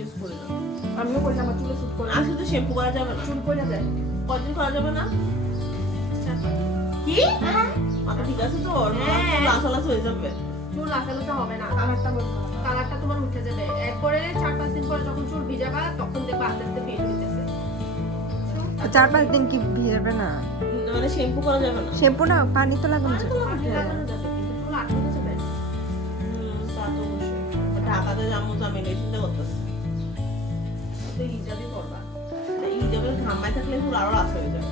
Use করি না। আমিও করি, আমার চুলে স্যুট করে। আসলে তো শ্যাম্পু করা যাবে না, চুল পড়ে যায়। কতদিন করা যাবে না? কি মাথা ঠিক আছে তো? হ্যাঁ। লাসালাস হয়ে যাবে। চুল আসালসা হবে না, কালারটা তোমার উঠে যাবে। এরপরে 4-5 দিন পরে যখন চুল ভিজাবা তখন দেখবা আস্তে আস্তে ফেড হইতেছে। 4-5 দিন কি ভিজাবে না? মানে শ্যাম্পু করা যাবে না? শ্যাম্পু না, পানি তো লাগানো যাবে। পানি লাগানো যাবে কিন্তু চুল আটকে যাবে। তা তো অবশ্যই। ঢাকাতে যাবো তো আমি এটাই চিন্তা করতেছি। তো হিজাবই করবা। এই হিজাবের ঘামায় থাকলে পুরো আরো রাস হয়ে যাবে।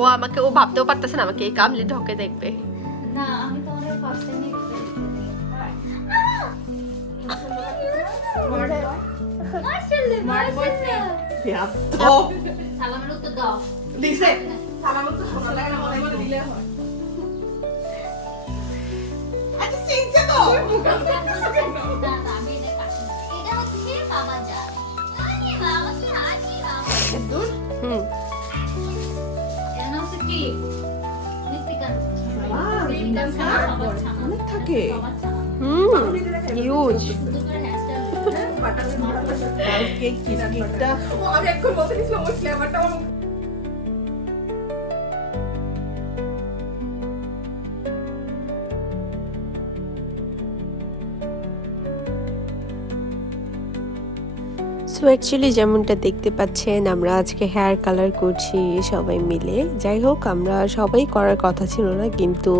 ও আমাকে, ও ভাবতেও পারতেছে না আমাকে এই কামলি ঢোকে দেখবে। না আমি তোমাদের ফার্স্ট টাইম সালামের উত্তর দাও। দিছে সালাম তো শোনা লাগে না, মনে মনে দিলে হয়। আচ্ছা চিনছে তো না না আমি এটা কাটি না। এটা হচ্ছে বাবা যা। আরে বাবা কি হাসি বাবা। হুম, এর নাম হচ্ছে কি? নিতিকা। অনেক থাকে। হিউজ। সুন্দর করে হেয়ারস্টাইল। কেক কেকটা ও আমি এখন বলতে দিছিলাম ওই ফ্লেভারটা আমার সো অ্যাকচুয়ালি যেমনটা দেখতে পাচ্ছেন আমরা আজকে হেয়ার কালার করছি সবাই মিলে। যাই হোক, আমরা সবাই করার কথা ছিল না, কিন্তু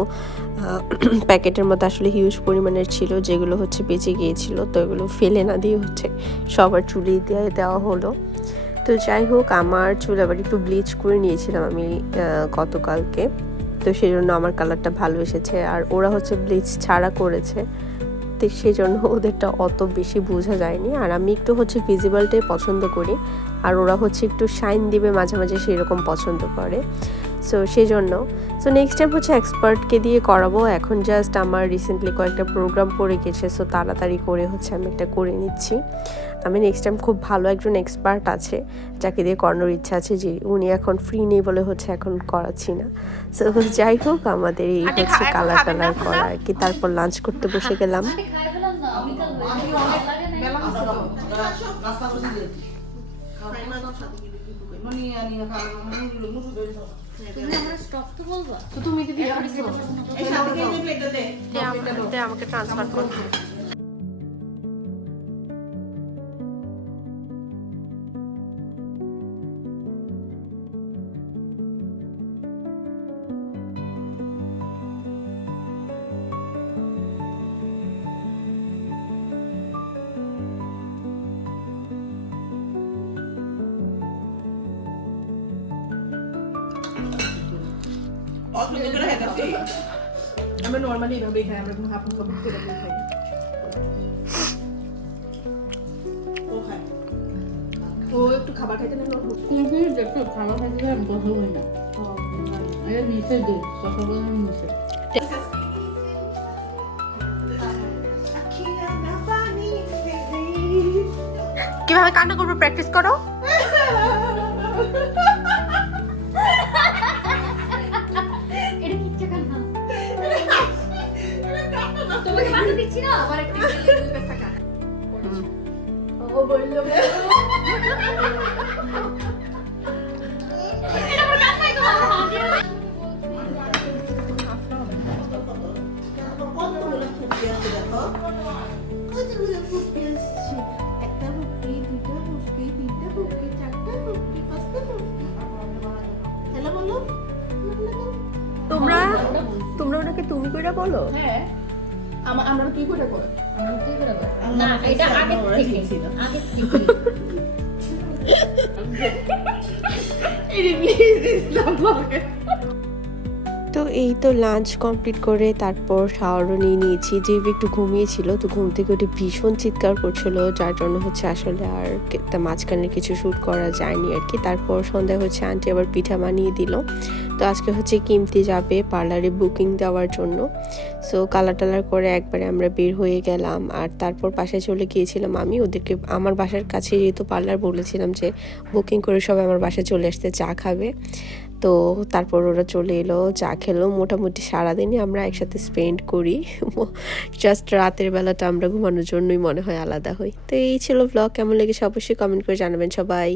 প্যাকেটের মতো আসলে হিউজ পরিমাণের ছিল, যেগুলো হচ্ছে বেঁচে গিয়েছিল, তো এগুলো ফেলে না দিয়ে হচ্ছে সবার চুলে দিয়ে দেওয়া হলো। তো যাই হোক, আমার চুল আবার একটু ব্লিচ করে নিয়েছিলাম আমি গতকালকে, তো সেই জন্য আমার কালারটা ভালো এসেছে। আর ওরা হচ্ছে ব্লিচ ছাড়া করেছে, তো সেই জন্য ওদেরটা অত বেশি বোঝা যায়নি। আর আমি একটু হচ্ছে ভিজিবলটাই পছন্দ করি, আর ওরা হচ্ছে একটু শাইন দিবে মাঝে মাঝে, সেই রকম পছন্দ করে। সো সেই জন্য নেক্সট টাইম হচ্ছে এক্সপার্টকে দিয়ে করাবো। এখন জাস্ট আমার রিসেন্টলি কয়েকটা প্রোগ্রাম পড়ে গেছে, সো তাড়াতাড়ি করে হচ্ছে আমি একটা করে নিচ্ছি। আমি নেক্সট টাইম খুব ভালো একজন এক্সপার্ট আছে যাকে দিয়ে করানোর ইচ্ছা আছে, যে উনি এখন ফ্রি নেই বলে হচ্ছে এখন করাচ্ছি না। সো যাই হোক, আমাদের এই হচ্ছে কালার টালার করা আর কি। তারপর লাঞ্চ করতে বসে গেলাম। আরে খাই ফেলাম না বিকাল হয়ে গেছে লাগে না। বেলা হচ্ছে তো রাস্তা বসে দিয়েছি তুমি আমরা স্টপ তো বলবা। তো তুমি দিদি এই সাথে কেক প্লেটটা দে। আমাকে ট্রান্সফার করতে অসুবিধা করে খাইতেছি। আমরা নরমালি এভাবেই খাই, আমরা কোনো হাফ কাপ করে খাই। ও খায়। ও একটু খাবার খাইতে না নরমাল। হুম দেখো খাবার খাইতে গেলে আমি কথা বলি না। আরে নিচে দে, কথা বলে আমি নিচে। কিভাবে কান্না করবো প্র্যাকটিস করো। এটা কিচ্ছু কান না। তোমাকে মাথা দিচ্ছি না। আবার একটু গেলে দুই পয়সা কাটা। ও বললো এটা আমার কান নাই তো বাবা। ফুটকি আসছে দেখো, কতগুলো ফুটকি আসছে। একটা ফুটকি, দুটা ফুটকি, তিনটা ফুটকি, চারটা ফুটকি, পাঁচটা ফুটকি। হ্যালো বলো। তোমরা ওনাকে তুমি কইরা বলো? হ্যাঁ আমরা তুই করে কর। আমার তুই করে বল। না এটা আগে ওরা থেকে শিখছিল। আগে থেকে তো এই তো লাঞ্চ কমপ্লিট করে তারপর শাওয়ারও নিয়ে নিয়েছি। যে একটু ঘুমিয়েছিল, তো ঘুম থেকে উঠে ভীষণ চিৎকার করছিল, যার জন্য হচ্ছে আসলে আর মাঝখানে কিছু শ্যুট করা যায়নি আর কি। তারপর সন্ধ্যায় হচ্ছে আন্টি আবার পিঠা বানিয়ে দিল। তো আজকে হচ্ছে কিমতি যাবে পার্লারে বুকিং দেওয়ার জন্য। সো কালার টালার করে একবারে আমরা বের হয়ে গেলাম। আর তারপর বাসায় চলে গিয়েছিলাম আমি ওদেরকে, আমার বাসার কাছে যেহেতু পার্লার, বলেছিলাম যে বুকিং করে সবাই আমার বাসায় চলে আসতে চা খাবে। তো তারপর ওরা চলে এলো, চা খেলো। মোটামুটি সারাদিনই আমরা একসাথে স্পেন্ড করি, জাস্ট রাতের বেলাটা আমরা ঘুমানোর জন্যই মনে হয় আলাদা হই। তো এই ছিল ব্লগ, কেমন লেগেছে অবশ্যই কমেন্ট করে জানাবেন সবাই।